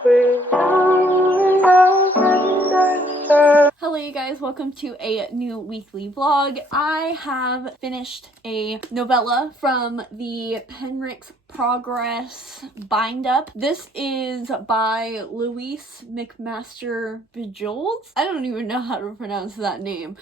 Hello you guys, welcome to a new weekly vlog. I have finished a novella from the Penric's Progress bind up. This is by Louise McMaster Bejolds. I don't even know how to pronounce that name.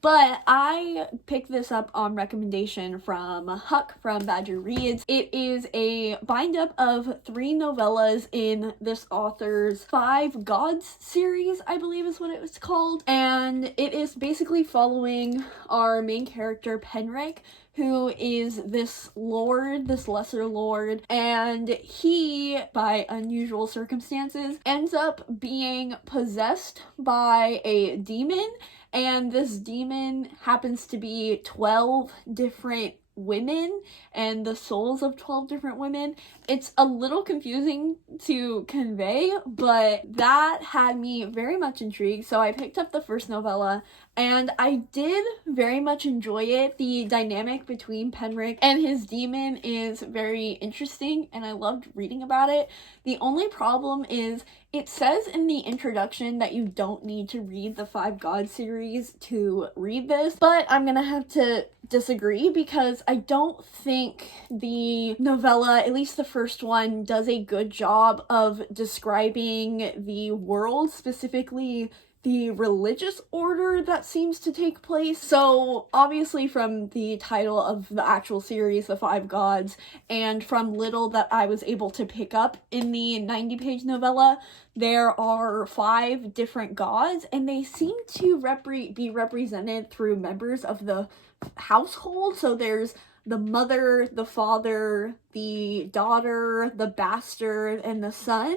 But I picked this up on recommendation from Huck from Badger Reads. It is a bind up of 3 novellas in this author's 5 Gods series, I believe is what it was called. And it is basically following our main character, Penric, who is this lord, this lesser lord, and he, by unusual circumstances, ends up being possessed by a demon. And this demon happens to be 12 different women and the souls of 12 different women. It's a little confusing to convey, but that had me very much intrigued. So I picked up the first novella and I did very much enjoy it. The dynamic between Penric and his demon is very interesting and I loved reading about it. The only problem is it says in the introduction that you don't need to read the 5 Gods series to read this, but I'm gonna have to disagree because I don't think the novella, at least the first one, does a good job of describing the world, specifically the religious order that seems to take place. So obviously from the title of the actual series, The 5 Gods, and from little that I was able to pick up in the 90-page novella, there are 5 different gods and they seem to be represented through members of the household. So there's the mother, the father, the daughter, the bastard, and the son.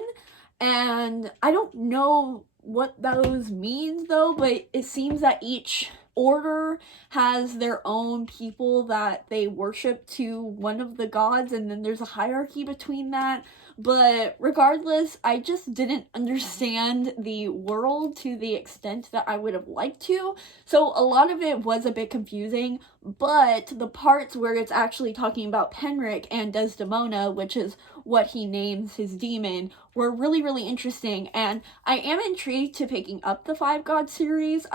And I don't know what those mean though, but it seems that each order has their own people that they worship to one of the gods, and then there's a hierarchy between that. But regardless, I just didn't understand the world to the extent that I would have liked to. So a lot of it was a bit confusing, but the parts where it's actually talking about Penric and Desdemona, which is what he names his demon, were really, really interesting. And I am intrigued to picking up the 5 Gods series.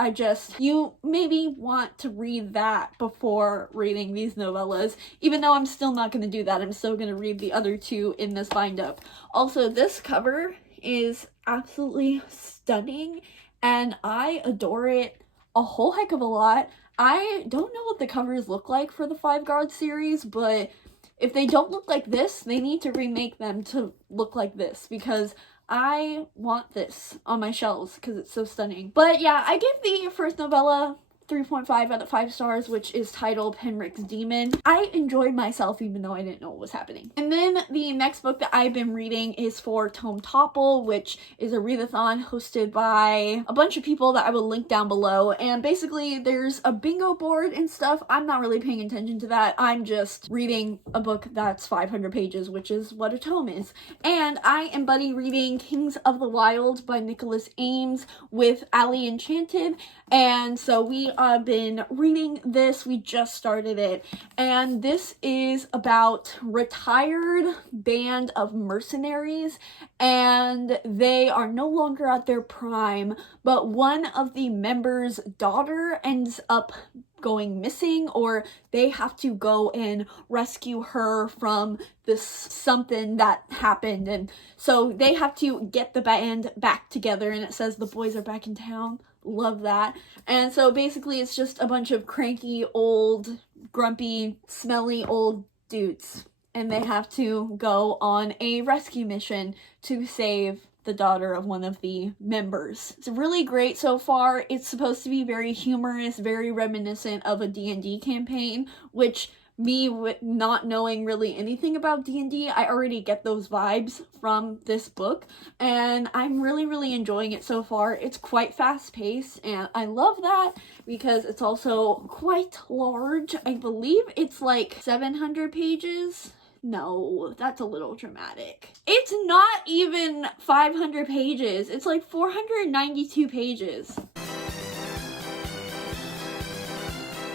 You maybe want to read that before reading these novellas, even though I'm still not going to do that. I'm still going to read the other 2 in this bind up. Also, this cover is absolutely stunning and I adore it a whole heck of a lot. I don't know what the covers look like for the 5 Gods series, but if they don't look like this, they need to remake them to look like this because I want this on my shelves because it's so stunning. But yeah, I give the first novella 3.5 out of 5 stars, which is titled Penric's Demon. I enjoyed myself even though I didn't know what was happening. And then the next book that I've been reading is for Tome Topple, which is a readathon hosted by a bunch of people that I will link down below. And basically there's a bingo board and stuff. I'm not really paying attention to that. I'm just reading a book that's 500 pages, which is what a tome is. And I am buddy reading Kings of the Wild by Nicholas Ames with Ali Enchanted. And so we have been reading this. We just started it. And this is about retired band of mercenaries. And they are no longer at their prime. But one of the members' daughter ends up going missing, or they have to go and rescue her from this something that happened. And so they have to get the band back together. And it says the boys are back in town. Love that. And so basically it's just a bunch of cranky, old, grumpy, smelly old dudes. And they have to go on a rescue mission to save the daughter of one of the members. It's really great so far. It's supposed to be very humorous, very reminiscent of a D&D campaign, which me not knowing really anything about D&D, I already get those vibes from this book, and I'm really, really enjoying it so far. It's quite fast-paced, and I love that because it's also quite large. I believe it's like 700 pages. No, that's a little dramatic. It's not even 500 pages. It's like 492 pages.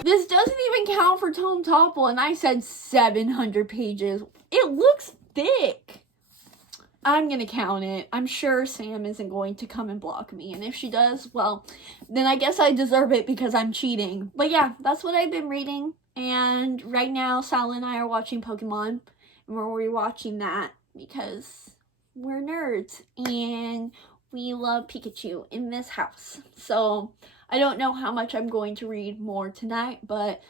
This doesn't even count for Tome Topple, and I said 700 pages. It looks thick. I'm gonna count it. I'm sure Sam isn't going to come and block me, and if she does, well, then I guess I deserve it because I'm cheating. But yeah, that's what I've been reading, and right now Sal and I are watching Pokemon, and we're rewatching that because we're nerds, and we love Pikachu in this house. So I don't know how much I'm going to read more tonight, but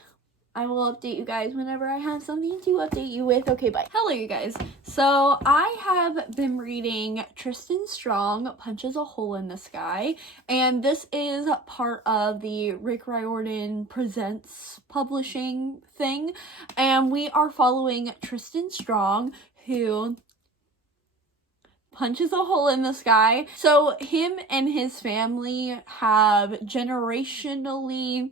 I will update you guys whenever I have something to update you with. Okay, bye. Hello, you guys. So I have been reading Tristan Strong, Punches a Hole in the Sky, and this is part of the Rick Riordan Presents publishing thing, and we are following Tristan Strong, who punches a hole in the sky. So him and his family have generationally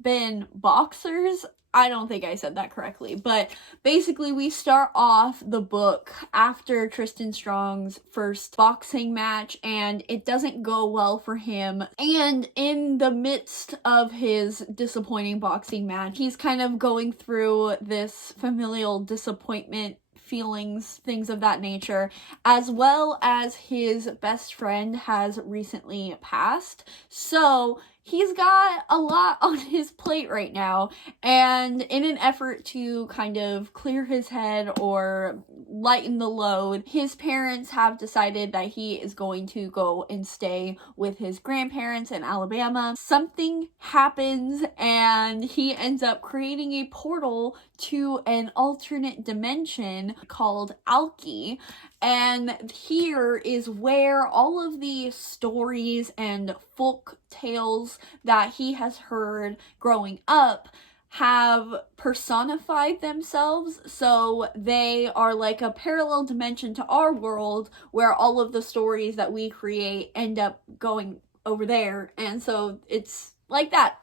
been boxers. I don't think I said that correctly, but basically we start off the book after Tristan Strong's first boxing match, and it doesn't go well for him. And in the midst of his disappointing boxing match, he's kind of going through this familial disappointment feelings, things of that nature, as well as his best friend has recently passed. So he's got a lot on his plate right now, and in an effort to kind of clear his head or lighten the load, his parents have decided that he is going to go and stay with his grandparents in Alabama. Something happens and he ends up creating a portal to an alternate dimension called Alki, and here is where all of the stories and folk tales that he has heard growing up have personified themselves. So they are like a parallel dimension to our world where all of the stories that we create end up going over there. And so it's like that.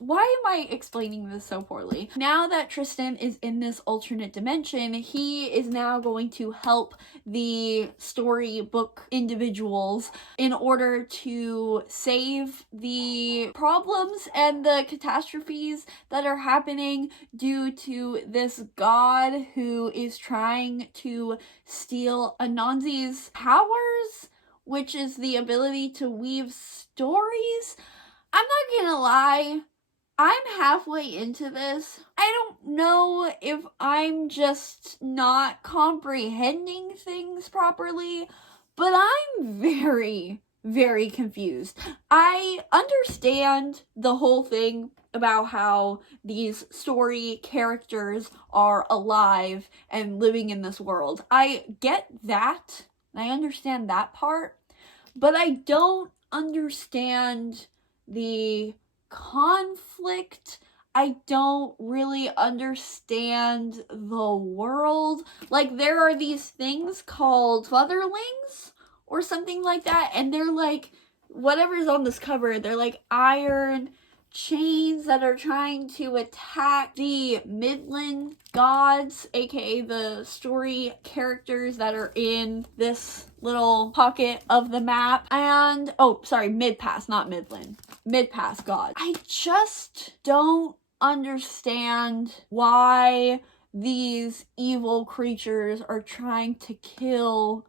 Why am I explaining this so poorly? Now that Tristan is in this alternate dimension, he is now going to help the storybook individuals in order to save the problems and the catastrophes that are happening due to this god who is trying to steal Anansi's powers, which is the ability to weave stories. I'm not gonna lie, I'm halfway into this. I don't know if I'm just not comprehending things properly, but I'm very, very confused. I understand the whole thing about how these story characters are alive and living in this world. I get that. I understand that part, but I don't understand the conflict. I don't really understand the world. Like, there are these things called fatherlings or something like that, and they're like, whatever's on this cover, they're like iron chains that are trying to attack the Midland gods, aka the story characters that are in this little pocket of the map. And Mid-Pass, not Midland. Mid-Pass god. I just don't understand why these evil creatures are trying to kill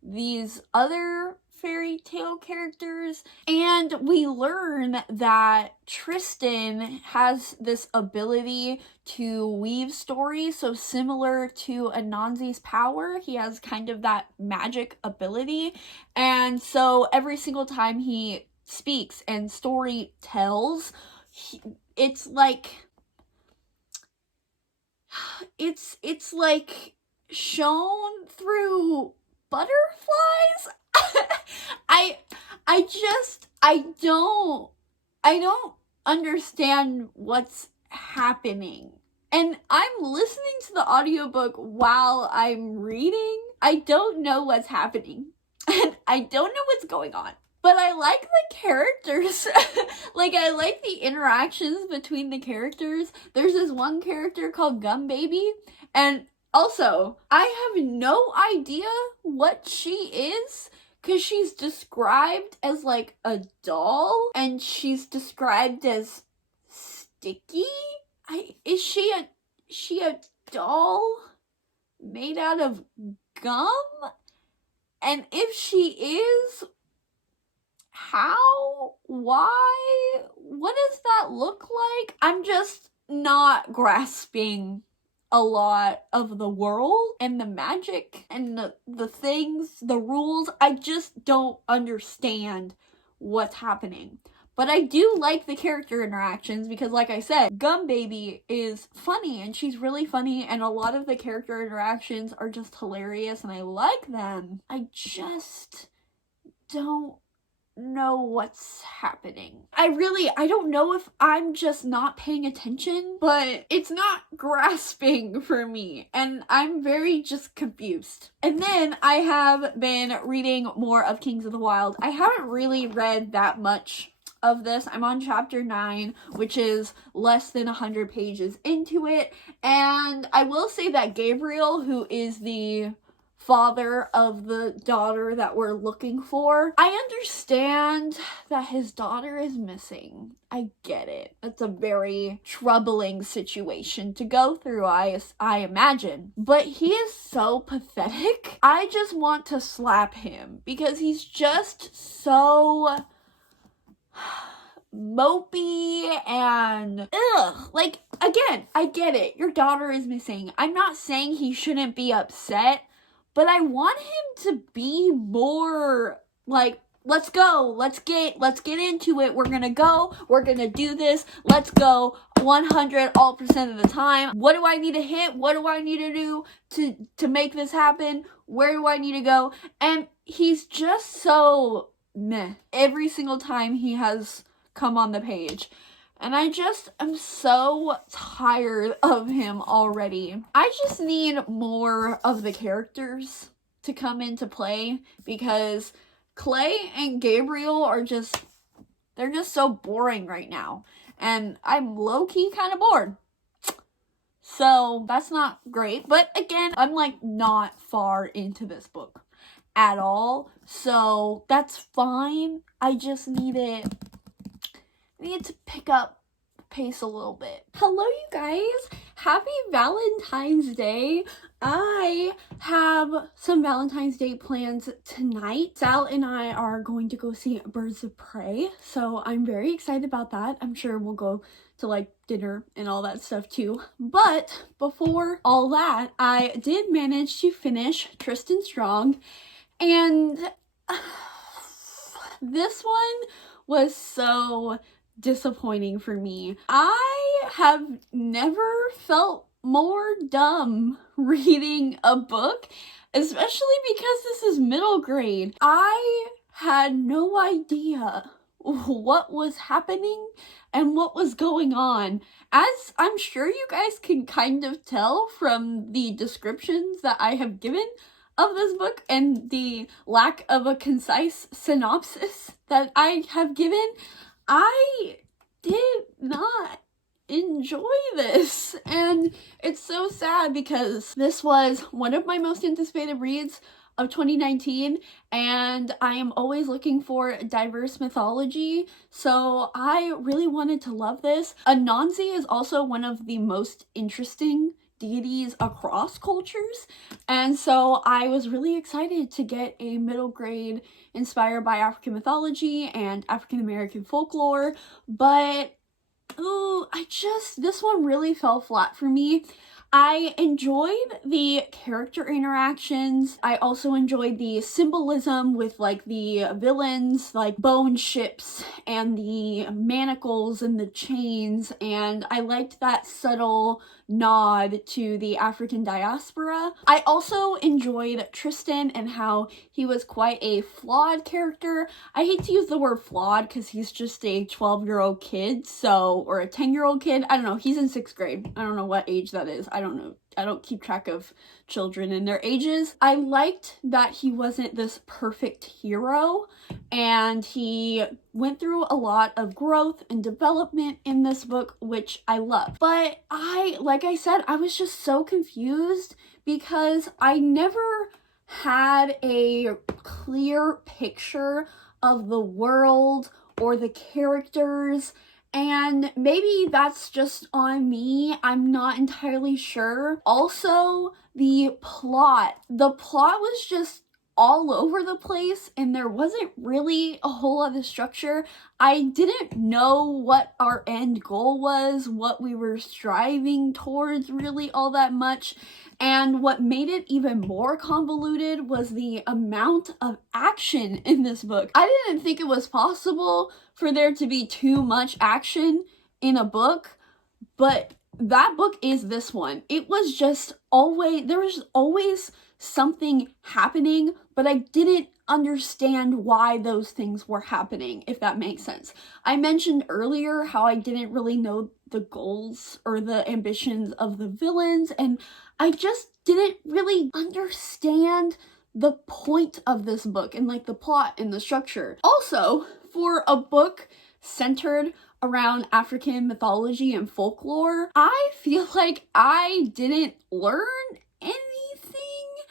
these other fairy tale characters. And we learn that Tristan has this ability to weave stories, so similar to Anansi's power, he has kind of that magic ability. And so every single time he speaks and story tells, it's like shown through butterflies. I don't understand what's happening. And I'm listening to the audiobook while I'm reading. I don't know what's happening. And I don't know what's going on. But I like the characters. Like, I like the interactions between the characters. There's this one character called Gum Baby, and also, I have no idea what she is, because she's described as like a doll, and she's described as sticky. Is she a doll made out of gum? And if she is, how? Why? What does that look like? I'm just not grasping a lot of the world and the magic and the things, the rules. I just don't understand what's happening. But I do like the character interactions because, like I said, Gum Baby is funny and she's really funny, and a lot of the character interactions are just hilarious and I like them. I just don't know what's happening. I don't know if I'm just not paying attention, but it's not grasping for me and I'm very just confused. And then I have been reading more of Kings of the Wild. I haven't really read that much of this. I'm on chapter 9, which is less than 100 pages into it, and I will say that Gabriel, who is the father of the daughter that we're looking for, I understand that his daughter is missing. I get it. It's a very troubling situation to go through, I imagine. But he is so pathetic. I just want to slap him because he's just so mopey and like, again, I get it. Your daughter is missing. I'm not saying he shouldn't be upset, but I want him to be more like, let's go, let's get into it. We're gonna go, we're gonna do this, let's go 100 all percent of the time. What do I need to hit? What do I need to do to make this happen? Where do I need to go? And he's just so meh every single time he has come on the page. And I just am so tired of him already. I just need more of the characters to come into play because Clay and Gabriel are just, they're just so boring right now. And I'm low-key kind of bored. So that's not great. But again, I'm like not far into this book at all. So that's fine. I just need to pick up pace a little bit. Hello you guys, happy Valentine's Day. I have some Valentine's Day plans tonight. Sal and I are going to go see Birds of Prey, so I'm very excited about that. I'm sure we'll go to like dinner and all that stuff too. But before all that, I did manage to finish Tristan Strong, and this one was so disappointing for me. I have never felt more dumb reading a book, especially because this is middle grade. I had no idea what was happening and what was going on. As I'm sure you guys can kind of tell from the descriptions that I have given of this book and the lack of a concise synopsis that I have given, I did not enjoy this, and it's so sad because this was one of my most anticipated reads of 2019, and I am always looking for diverse mythology, so I really wanted to love this. Anansi is also one of the most interesting deities across cultures, and so I was really excited to get a middle grade inspired by African mythology and African American folklore, but this one really fell flat for me. I enjoyed the character interactions. I also enjoyed the symbolism with like the villains, like bone ships and the manacles and the chains, and I liked that subtle nod to the African diaspora. I also enjoyed Tristan and how he was quite a flawed character. I hate to use the word flawed because he's just a 12-year-old kid, or a 10-year-old kid. I don't know. He's in 6th grade. I don't know what age that is. I don't know. I don't keep track of children and their ages. I liked that he wasn't this perfect hero, and he went through a lot of growth and development in this book, which I love. But like I said, I was just so confused because I never had a clear picture of the world or the characters. And maybe that's just on me. I'm not entirely sure. Also, the plot was just all over the place and there wasn't really a whole lot of structure. I didn't know what our end goal was, what we were striving towards really all that much. And what made it even more convoluted was the amount of action in this book. I didn't think it was possible for there to be too much action in a book, but that book is this one. It was just always, there was always something happening, but I didn't understand why those things were happening, if that makes sense. I mentioned earlier how I didn't really know the goals or the ambitions of the villains, and I just didn't really understand the point of this book and like the plot and the structure. Also, for a book centered around African mythology and folklore, I feel like I didn't learn anything.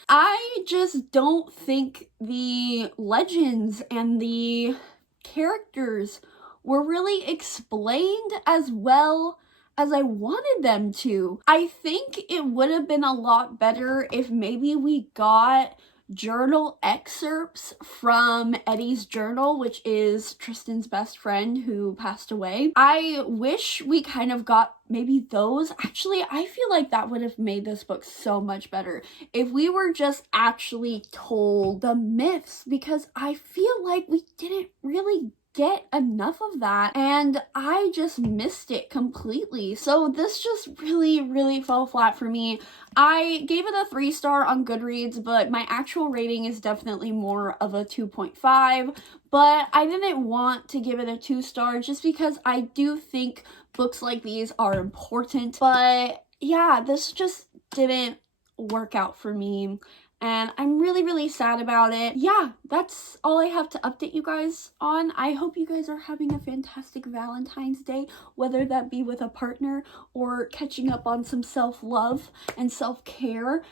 I just don't think the legends and the characters were really explained as well as I wanted them to. I think it would have been a lot better if maybe we got journal excerpts from Eddie's journal, which is Tristan's best friend who passed away. I wish we kind of got maybe those. Actually, I feel like that would have made this book so much better if we were just actually told the myths, because I feel like we didn't really get enough of that and I just missed it completely. So this just really fell flat for me. I gave it a 3-star on Goodreads, but my actual rating is definitely more of a 2.5, but I didn't want to give it a 2-star just because I do think books like these are important. But yeah, this just didn't work out for me. And I'm really sad about it. Yeah, that's all I have to update you guys on. I hope you guys are having a fantastic Valentine's Day, whether that be with a partner or catching up on some self-love and self-care.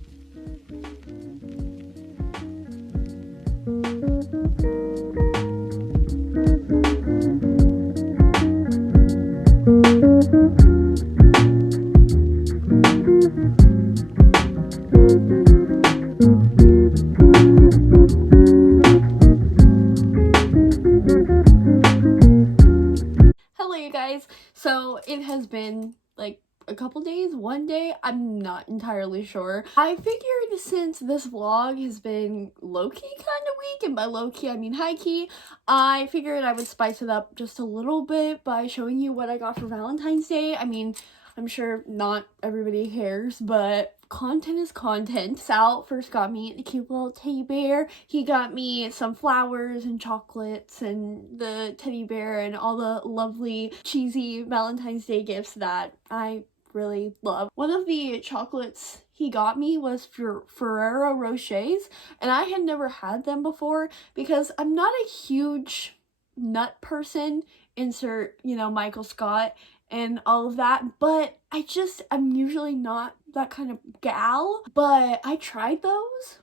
So it has been like a couple days, one day, I'm not entirely sure. I figured since this vlog has been low-key kind of weak, and by low-key I mean high-key, I figured I would spice it up just a little bit by showing you what I got for Valentine's Day. I mean, I'm sure not everybody cares, but content is content. Sal first got me the cute little teddy bear. He got me some flowers and chocolates and the teddy bear and all the lovely cheesy Valentine's Day gifts that I really love. One of the chocolates he got me was for Ferrero Rochers, and I had never had them before because I'm not a huge nut person, insert, you know, Michael Scott and all of that, but I'm usually not that kind of gal, but I tried those.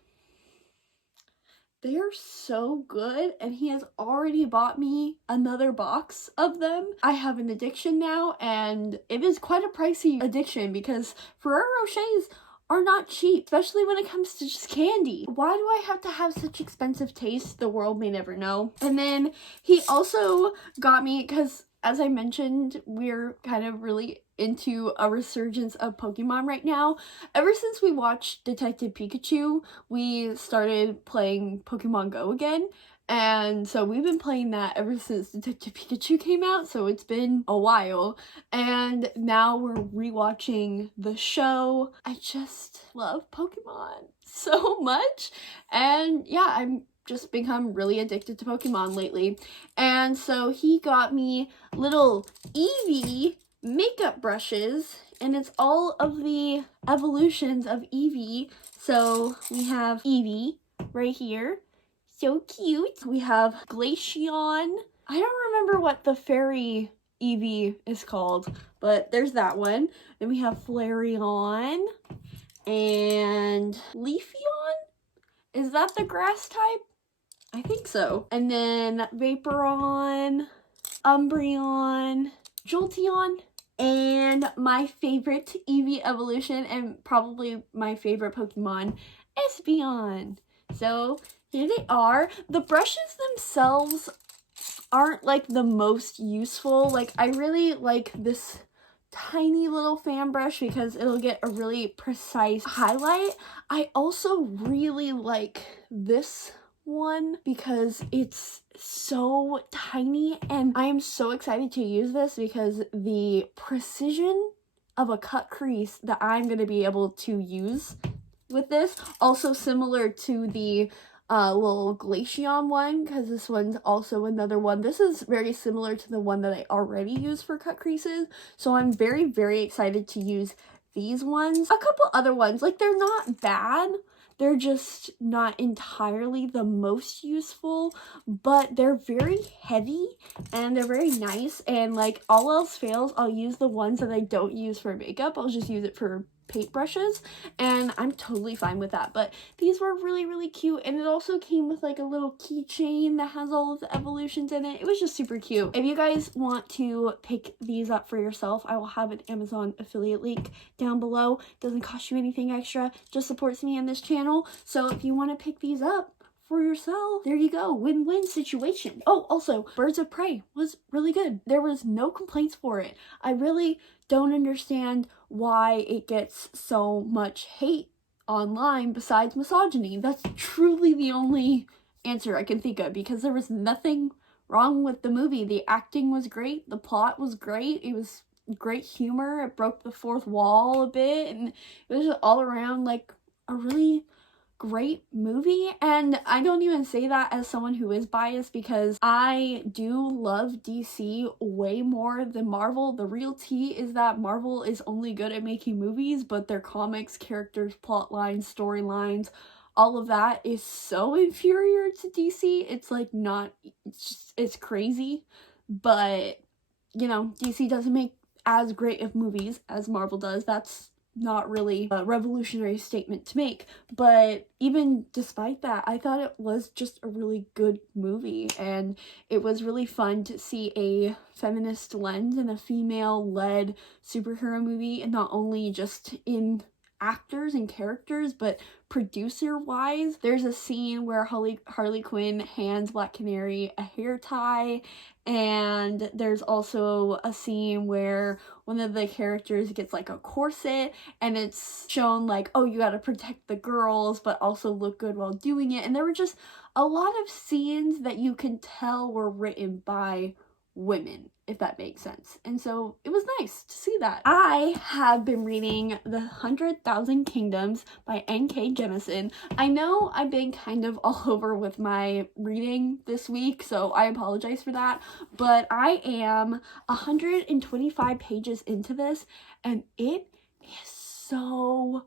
They are so good, and he has already bought me another box of them. I have an addiction now, and it is quite a pricey addiction because Ferrero Rochers are not cheap, especially when it comes to just candy. Why do I have to have such expensive taste? The world may never know. And then he also got me, because as I mentioned, we're kind of really into a resurgence of Pokemon right now. Ever since we watched Detective Pikachu, we started playing Pokemon Go again. And so we've been playing that ever since Detective Pikachu came out, so it's been a while. And now we're rewatching the show. I just love Pokemon so much. And yeah, I'm just become really addicted to Pokemon lately. And so he got me little Eevee makeup brushes, and it's all of the evolutions of Eevee. So we have Eevee right here. So cute. We have Glaceon. I don't remember what the fairy Eevee is called, but there's that one. Then we have Flareon and Leafeon. Is that the grass type? I think so. And then Vaporeon, Umbreon, Jolteon, and my favorite Eevee evolution and probably my favorite Pokemon, Espeon. So Here they are. The brushes themselves aren't like the most useful. Like, I really like this tiny little fan brush because it'll get a really precise highlight. I also really like this one because it's so tiny, and I am so excited to use this because the precision of a cut crease that I'm going to be able to use with this, also similar to the little Glaceon one, because this one's also another one. This is very similar to the one that I already use for cut creases, so I'm very, very excited to use these ones. A couple other ones, like, they're not bad, they're just not entirely the most useful, but they're very heavy and they're very nice, and like, all else fails, I'll use the ones that I don't use for makeup. I'll just use it for paintbrushes, and I'm totally fine with that. But these were really, really cute, and it also came with like a little keychain that has all of the evolutions in it. It was just super cute. If you guys want to pick these up for yourself, I will have an Amazon affiliate link down below. It doesn't cost you anything extra, just supports me on this channel. So if you want to pick these up for yourself, there you go. Win-win situation. Oh, also, Birds of Prey was really good. There was no complaints for it. I really don't understand why it gets so much hate online besides misogyny. That's truly the only answer I can think of, because there was nothing wrong with the movie. The acting was great. The plot was great. It was great humor. It broke the fourth wall a bit, and it was just all around like a really great movie. And I don't even say that as someone who is biased, because I do love DC way more than Marvel. The real tea is that Marvel is only good at making movies, but their comics, characters, plot lines, storylines, all of that is so inferior to DC. It's like not, it's crazy. But, you know, DC doesn't make as great of movies as Marvel does. That's not really a revolutionary statement to make, but even despite that, I thought it was just a really good movie, and it was really fun to see a feminist lens in a female-led superhero movie, and not only just in actors and characters, but producer-wise. There's a scene where Harley Quinn hands Black Canary a hair tie, and there's also a scene where one of the characters gets like a corset, and it's shown like, oh, you gotta protect the girls but also look good while doing it. And there were just a lot of scenes that you can tell were written by women, if that makes sense. And so it was nice to see that. I have been reading The 100,000 Kingdoms by N.K. Jemisin. I know I've been kind of all over with my reading this week, so I apologize for that, but I am 125 pages into this, and it is so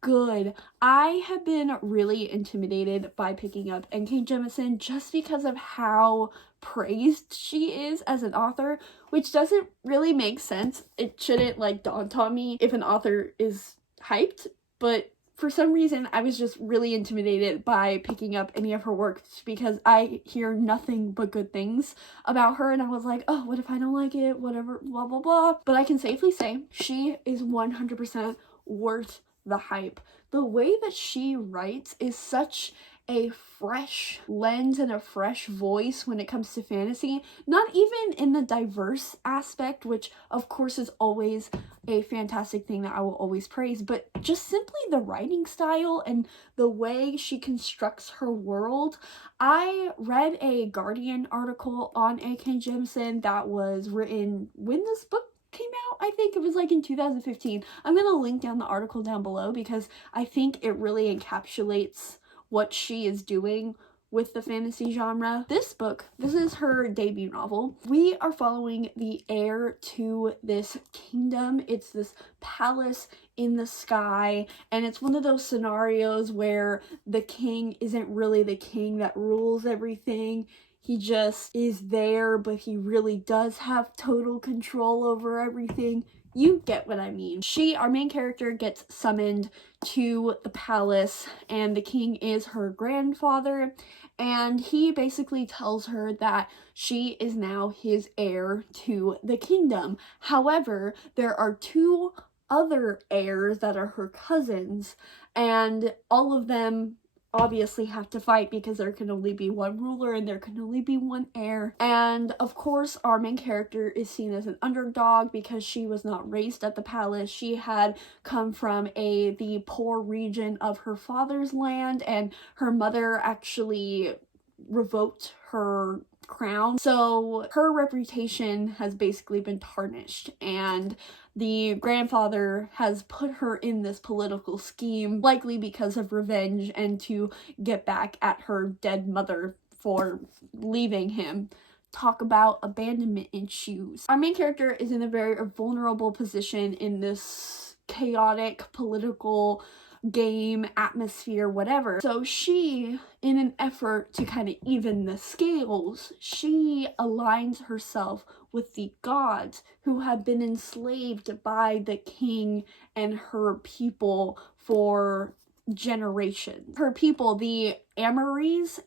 good. I have been really intimidated by picking up N.K. Jemisin just because of how praised she is as an author, which doesn't really make sense. It shouldn't like daunt on me if an author is hyped, but for some reason I was just really intimidated by picking up any of her works because I hear nothing but good things about her, and I was like, oh, what if I don't like it, whatever, blah blah blah. But I can safely say she is 100% worth the hype. The way that she writes is such a fresh lens and a fresh voice when it comes to fantasy, not even in the diverse aspect, which of course is always a fantastic thing that I will always praise, but just simply the writing style and the way she constructs her world. I read a Guardian article on A.K. Jemisin that was written when this book came out. I think it was like in 2015. I'm gonna link down the article down below because I think it really encapsulates what she is doing with the fantasy genre. This book, this is her debut novel. We are following the heir to this kingdom. It's this palace in the sky, and it's one of those scenarios where the king isn't really the king that rules everything. He just is there, but he really does have total control over everything. You get what I mean. Our main character, gets summoned to the palace, and the king is her grandfather, and he basically tells her that she is now his heir to the kingdom. However, there are two other heirs that are her cousins, and all of them obviously have to fight because there can only be one ruler and there can only be one heir. And of course, our main character is seen as an underdog because she was not raised at the palace. She had come from the poor region of her father's land, and her mother actually revoked her crown. So her reputation has basically been tarnished, and the grandfather has put her in this political scheme, likely because of revenge and to get back at her dead mother for leaving him. Talk about abandonment issues. Our main character is in a very vulnerable position in this chaotic political game, atmosphere, whatever. So she, in an effort to kind of even the scales, she aligns herself with the gods who have been enslaved by the king and her people for generations. Her people, the Amories,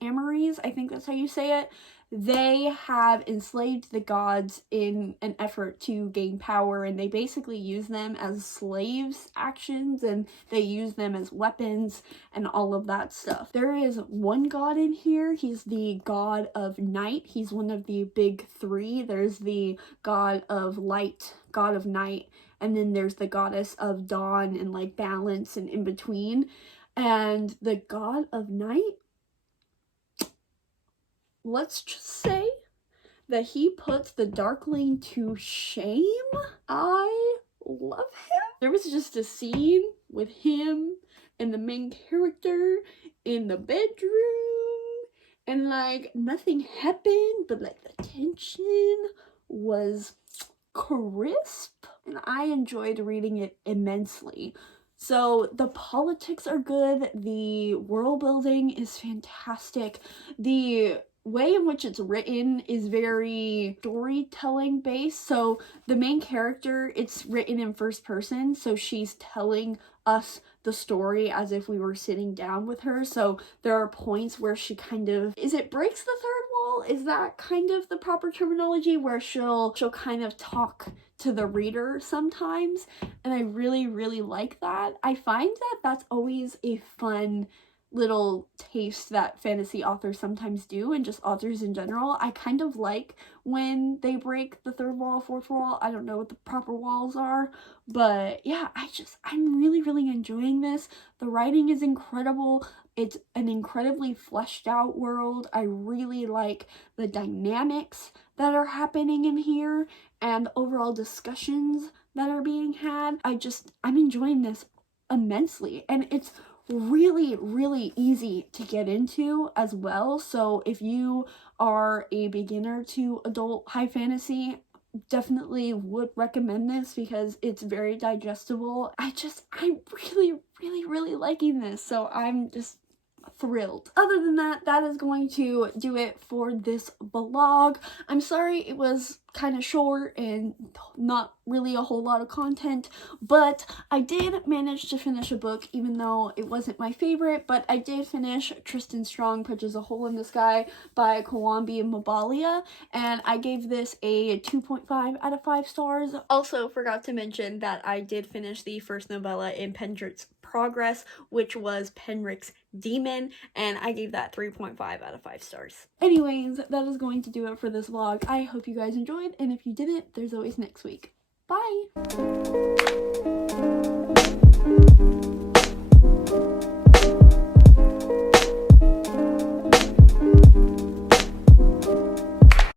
I think that's how you say it, they have enslaved the gods in an effort to gain power, and they basically use them as slaves actions, and they use them as weapons and all of that stuff. There is one god in here. He's the god of night. He's one of the big three. There's the god of light, god of night, and then there's the goddess of dawn and like balance and in between. And the god of night, let's just say that he puts the Darkling to shame. I love him. There was just a scene with him and the main character in the bedroom, and like nothing happened, but like the tension was crisp, and I enjoyed reading it immensely. So the politics are good, the world building is fantastic, the way in which it's written is very storytelling based. So the main character, it's written in first person, so she's telling us the story as if we were sitting down with her. So there are points where she kind of, breaks the third wall? Is that kind of the proper terminology, where she'll kind of talk to the reader sometimes, and I really, really like that. I find that that's always a fun little taste that fantasy authors sometimes do, and just authors in general. I kind of like when they break the third wall, fourth wall. I don't know what the proper walls are, but yeah, I'm really, really enjoying this. The writing is incredible. It's an incredibly fleshed out world. I really like the dynamics that are happening in here and overall discussions that are being had. I'm enjoying this immensely, and it's really, really easy to get into as well. So if you are a beginner to adult high fantasy, definitely would recommend this because it's very digestible. I'm really, really, really liking this, so I'm just thrilled. Other than that, that is going to do it for this vlog. I'm sorry it was kind of short and not really a whole lot of content, but I did manage to finish a book, even though it wasn't my favorite. But I did finish Tristan Strong Punches a Hole in the Sky by Kawambi Mabalia, and I gave this a 2.5 out of 5 stars. Also forgot to mention that I did finish the first novella in Penric's Progress, which was Penric's Demon, and I gave that 3.5 out of 5 stars. Anyways, that is going to do it for this vlog. I hope you guys enjoyed, and if you didn't, there's always next week. Bye!